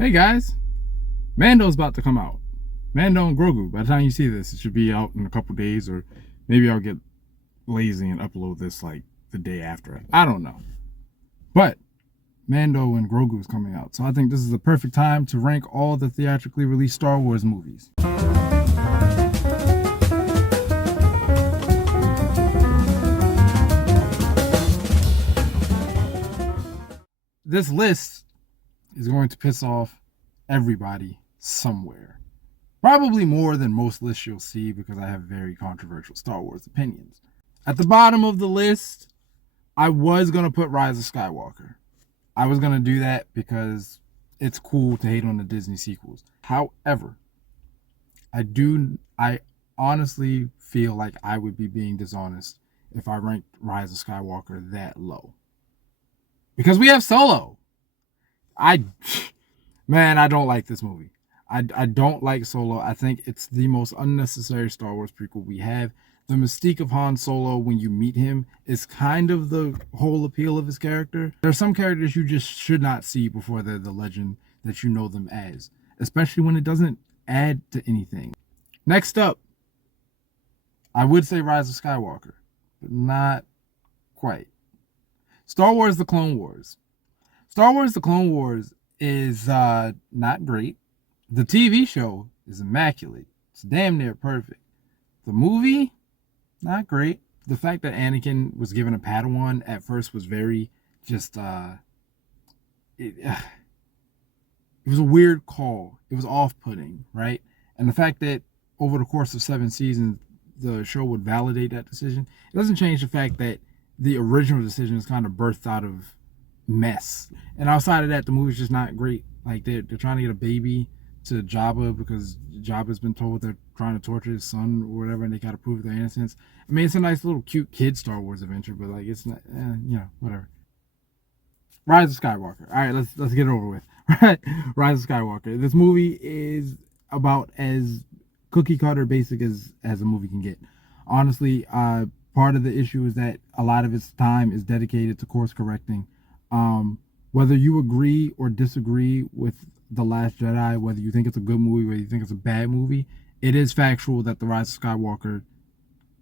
Hey guys, Mando's about to come out. Mando and Grogu. By the time you see this, it should be out in a couple days, or maybe I'll get lazy and upload this like the day after. I don't know. But Mando and Grogu is coming out, so I think this is the perfect time to rank all the theatrically released Star Wars movies. This list is going to piss off everybody somewhere. Probably more than most lists you'll see because I have very controversial Star Wars opinions. At the bottom of the list, I was going to put Rise of Skywalker. I was going to do that because it's cool to hate on the Disney sequels. However, I honestly feel like I would be being dishonest if I ranked Rise of Skywalker that low. Because we have Solo. I Man, I don't like this movie. I don't like Solo. I think it's the most unnecessary Star Wars prequel we have. The mystique of Han Solo when you meet him is kind of the whole appeal of his character. There are some characters you just should not see before they're the legend that you know them as, especially when it doesn't add to anything. Next up, I would say Rise of Skywalker, but not quite. Star Wars The Clone Wars. Star Wars The Clone Wars is not great. The TV show is immaculate. It's damn near perfect. The movie, not great. The fact that Anakin was given a Padawan at first was very just it was a weird call. It was off-putting, right? And the fact that over the course of 7 seasons the show would validate that decision, it doesn't change the fact that the original decision is kind of birthed out of mess. And outside of that, the movie's just not great. Like they're trying to get a baby to Jabba because Jabba's been told they're trying to torture his son or whatever, and they got to prove their innocence. I mean, it's a nice little cute kid Star Wars adventure, but like it's not, whatever. Rise of Skywalker. All right, let's get it over with. Right, Rise of Skywalker. This movie is about as cookie cutter basic as a movie can get. Honestly, part of the issue is that a lot of its time is dedicated to course correcting. Whether you agree or disagree with The Last Jedi, whether you think it's a good movie, whether you think it's a bad movie, it is factual that The Rise of Skywalker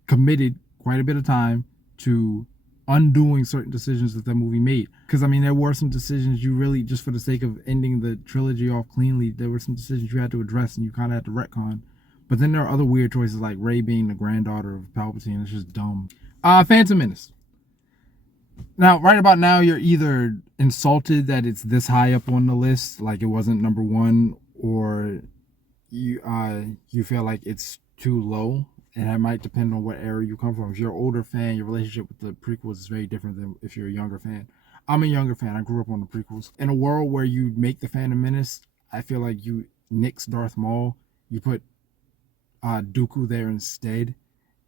committed quite a bit of time to undoing certain decisions that movie made. Because, I mean, there were some decisions you really, just for the sake of ending the trilogy off cleanly, there were some decisions you had to address and you kind of had to retcon. But then there are other weird choices like Rey being the granddaughter of Palpatine. It's just dumb. Phantom Menace. Now, right about now, you're either insulted that it's this high up on the list, like it wasn't number one, or you feel like it's too low. And that might depend on what era you come from. If you're an older fan, your relationship with the prequels is very different than if you're a younger fan. I'm a younger fan. I grew up on the prequels. In a world where you make the Phantom Menace, I feel like you nix Darth Maul. You put Dooku there instead.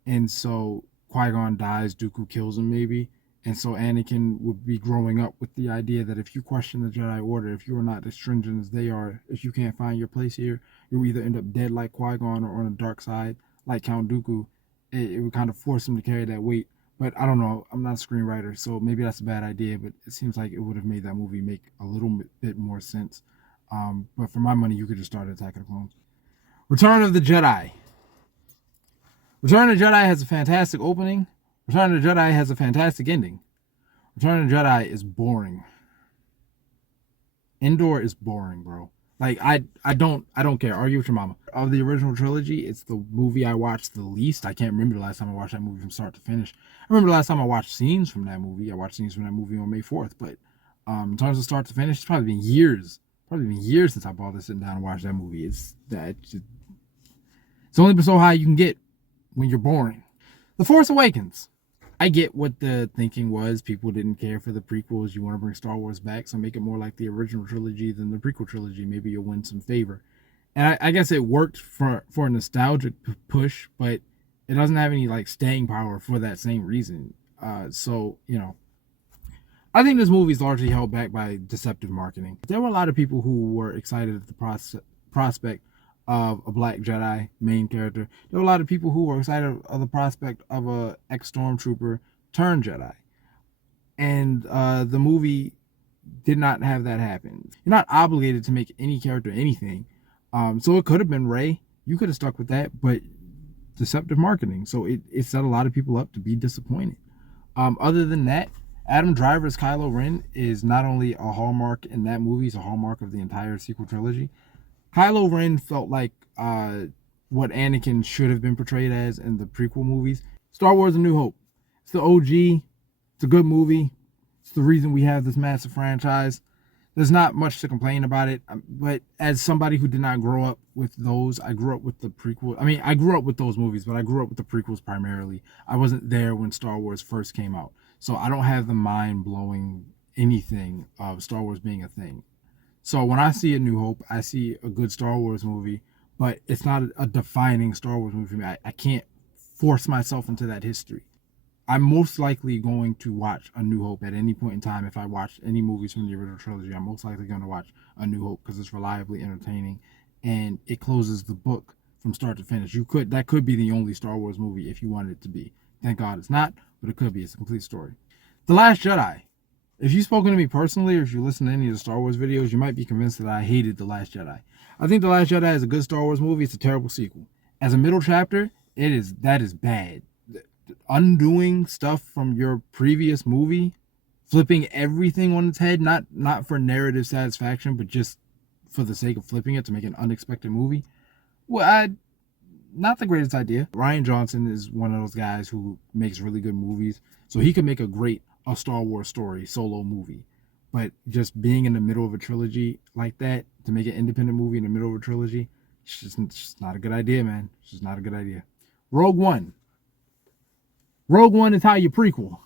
And so Qui-Gon dies, Dooku kills him maybe. And so Anakin would be growing up with the idea that if you question the Jedi Order, if you are not as stringent as they are, if you can't find your place here, you'll either end up dead like Qui-Gon or on the dark side like Count Dooku. It would kind of force him to carry that weight. But I don't know. I'm not a screenwriter, so maybe that's a bad idea. But it seems like it would have made that movie make a little bit more sense. But for my money, you could just start Attack of the Clones. Return of the Jedi. Return of the Jedi has a fantastic opening. Return of the Jedi has a fantastic ending. Return of the Jedi is boring. Endor is boring, bro. Like I don't care. Argue with your mama. Of the original trilogy, it's the movie I watched the least. I can't remember the last time I watched that movie from start to finish. I remember the last time I watched scenes from that movie. I watched scenes from that movie on May 4th. But in terms of start to finish, it's probably been years. Since I bothered sitting down and watched that movie. It's only been so high you can get when you're boring. The Force Awakens. I get what the thinking was. People didn't care for the prequels. You want to bring Star Wars back, so make it more like the original trilogy than the prequel trilogy. Maybe you'll win some favor. And I guess it worked for a nostalgic push, but it doesn't have any like staying power for that same reason. So, I think this movie is largely held back by deceptive marketing. There were a lot of people who were excited at the prospect of a Black Jedi main character. There were a lot of people who were excited of the prospect of a ex-stormtrooper turned Jedi. And the movie did not have that happen. You're not obligated to make any character anything. So it could have been Rey. You could have stuck with that, but deceptive marketing. So it set a lot of people up to be disappointed. Other than that, Adam Driver's Kylo Ren is not only a hallmark in that movie, it's a hallmark of the entire sequel trilogy. Kylo Ren felt like what Anakin should have been portrayed as in the prequel movies. Star Wars: A New Hope. It's the OG. It's a good movie. It's the reason we have this massive franchise. There's not much to complain about it, but as somebody who did not grow up with those, I grew up with the prequel. I mean, I grew up with those movies, but I grew up with the prequels primarily. I wasn't there when Star Wars first came out, so I don't have the mind-blowing anything of Star Wars being a thing. So when I see A New Hope, I see a good Star Wars movie, but it's not a defining Star Wars movie for me. I can't force myself into that history. I'm most likely going to watch A New Hope at any point in time. If I watch any movies from the original trilogy, I'm most likely going to watch A New Hope because it's reliably entertaining and it closes the book from start to finish. That could be the only Star Wars movie if you wanted it to be. Thank God it's not, but it could be. It's a complete story. The Last Jedi. If you've spoken to me personally or if you listen to any of the Star Wars videos, you might be convinced that I hated The Last Jedi. I think The Last Jedi is a good Star Wars movie. It's a terrible sequel. As a middle chapter, that is bad. Undoing stuff from your previous movie, flipping everything on its head, not for narrative satisfaction, but just for the sake of flipping it to make an unexpected movie. Well, not the greatest idea. Rian Johnson is one of those guys who makes really good movies, so he could make a Star Wars story solo movie. But just being in the middle of a trilogy like that, to make an independent movie in the middle of a trilogy, it's just not a good idea, man. It's just not a good idea. Rogue One. Rogue One is how you prequel.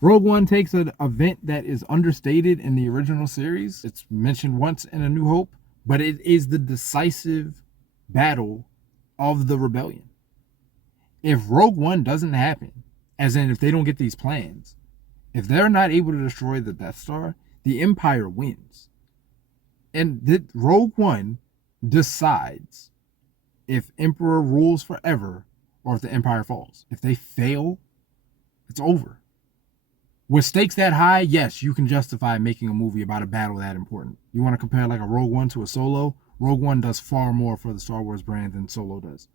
Rogue One takes an event that is understated in the original series. It's mentioned once in A New Hope, but it is the decisive battle of the rebellion. If Rogue One doesn't happen, as in if they don't get these plans, if they're not able to destroy the Death Star, the Empire wins. And Rogue One decides if Emperor rules forever or if the Empire falls. If they fail, it's over. With stakes that high, yes, you can justify making a movie about a battle that important. You want to compare like a Rogue One to a Solo? Rogue One does far more for the Star Wars brand than Solo does.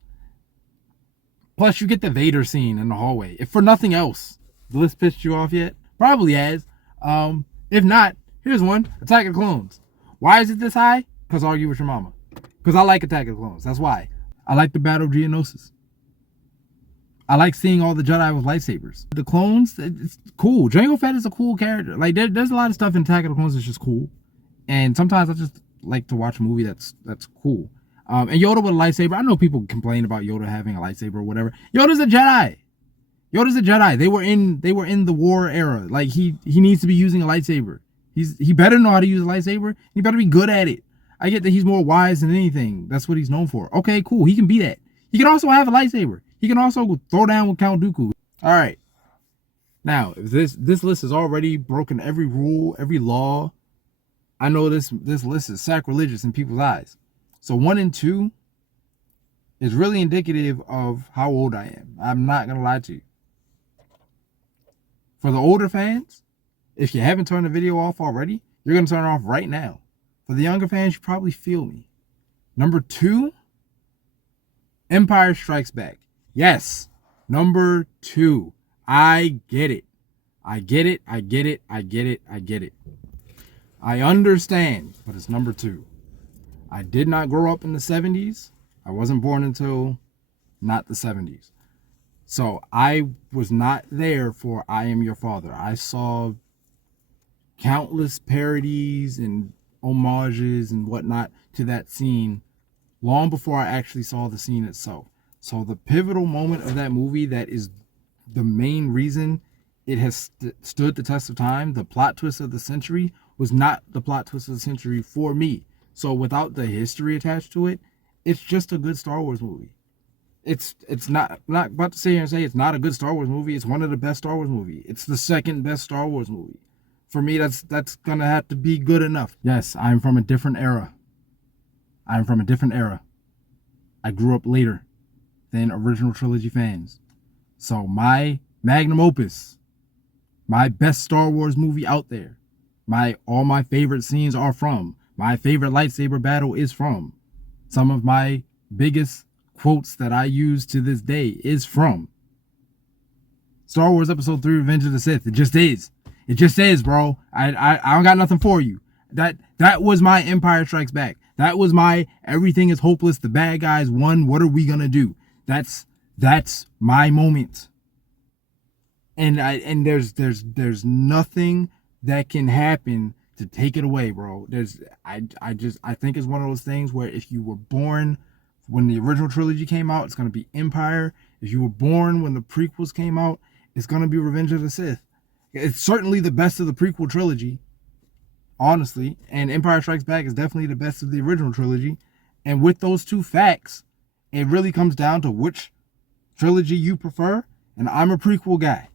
Plus, you get the Vader scene in the hallway. If for nothing else, the list pissed you off yet? Probably has. If not, here's one. Attack of the Clones. Why is it this high? Because argue with your mama. Because I like Attack of the Clones. That's why. I like the Battle of Geonosis. I like seeing all the Jedi with lightsabers. The clones, it's cool. Jango Fett is a cool character. Like there's a lot of stuff in Attack of the Clones that's just cool. And sometimes I just like to watch a movie that's cool. And Yoda with a lightsaber. I know people complain about Yoda having a lightsaber or whatever. Yoda's a Jedi. Yoda's a Jedi. They were in the war era. Like he needs to be using a lightsaber. He better know how to use a lightsaber. He better be good at it. I get that he's more wise than anything. That's what he's known for. Okay, cool. He can be that. He can also have a lightsaber. He can also throw down with Count Dooku. All right. Now, if this list has already broken every rule, every law, I know this list is sacrilegious in people's eyes. So 1 and 2 is really indicative of how old I am. I'm not going to lie to you. For the older fans, if you haven't turned the video off already, you're going to turn it off right now. For the younger fans, you probably feel me. Number 2, Empire Strikes Back. Yes, number 2. I get it. I get it. I get it. I get it. I get it. I understand, but it's number 2. I did not grow up in the 70s. I wasn't born until not the 70s. So I was not there for I Am Your Father. I saw countless parodies and homages and whatnot to that scene long before I actually saw the scene itself. So the pivotal moment of that movie that is the main reason it has stood the test of time, the plot twist of the century, was not the plot twist of the century for me. So without the history attached to it, it's just a good Star Wars movie. It's not, I'm not about to sit here and say it's not a good Star Wars movie. It's one of the best Star Wars movies. It's the second best Star Wars movie. For me, that's gonna have to be good enough. Yes, I'm from a different era. I'm from a different era. I grew up later than original trilogy fans. So my magnum opus, my best Star Wars movie out there, All my favorite scenes are from. My favorite lightsaber battle is from. Some of my biggest quotes that I use to this day is from Star Wars Episode 3 Revenge of the Sith. It just is. It just is, bro. I don't got nothing for you. That was my Empire Strikes Back. That was my everything is hopeless. The bad guys won. What are we gonna do? That's my moment. And there's nothing that can happen to take it away, bro. I think it's one of those things where if you were born when the original trilogy came out, it's gonna be Empire. If you were born when the prequels came out, it's gonna be Revenge of the Sith. It's certainly the best of the prequel trilogy, honestly, and Empire Strikes Back is definitely the best of the original trilogy. And with those two facts, it really comes down to which trilogy you prefer. And I'm a prequel guy.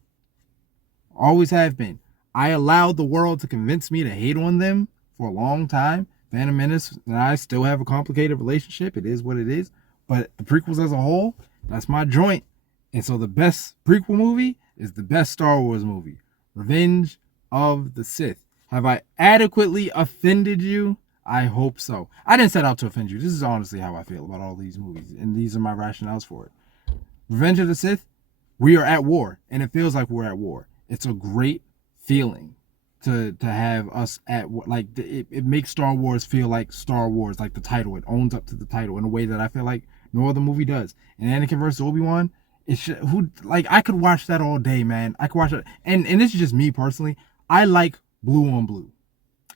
Always have been. I allowed the world to convince me to hate on them for a long time. Phantom Menace and I still have a complicated relationship. It is what it is. But the prequels as a whole, that's my joint. And so the best prequel movie is the best Star Wars movie. Revenge of the Sith. Have I adequately offended you? I hope so. I didn't set out to offend you. This is honestly how I feel about all these movies. And these are my rationales for it. Revenge of the Sith, we are at war. And it feels like we're at war. It's a great feeling to have us at war. Like, it makes Star Wars feel like Star Wars. Like the title. It owns up to the title in a way that I feel like no other movie does. And Anakin versus Obi-Wan, I could watch that all day, man. I could watch it. And this is just me personally. I like blue on blue.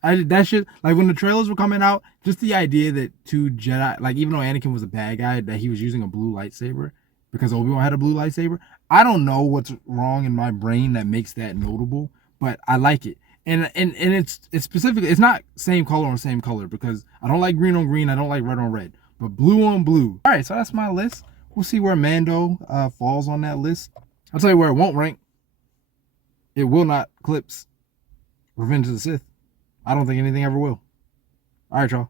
That shit, like when the trailers were coming out, just the idea that two Jedi, like even though Anakin was a bad guy, that he was using a blue lightsaber because Obi-Wan had a blue lightsaber. I don't know what's wrong in my brain that makes that notable, but I like it. And it's specifically, it's not same color on same color because I don't like green on green, I don't like red on red, but blue on blue. All right, so that's my list. We'll see where Mando falls on that list. I'll tell you where it won't rank. It will not clips Revenge of the Sith. I don't think anything ever will. All right, y'all.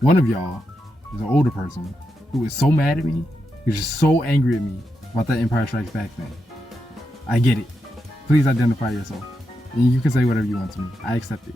One of y'all is an older person who is so mad at me, who's just so angry at me about that Empire Strikes Back thing. I get it. Please identify yourself. And you can say whatever you want to me. I accept it.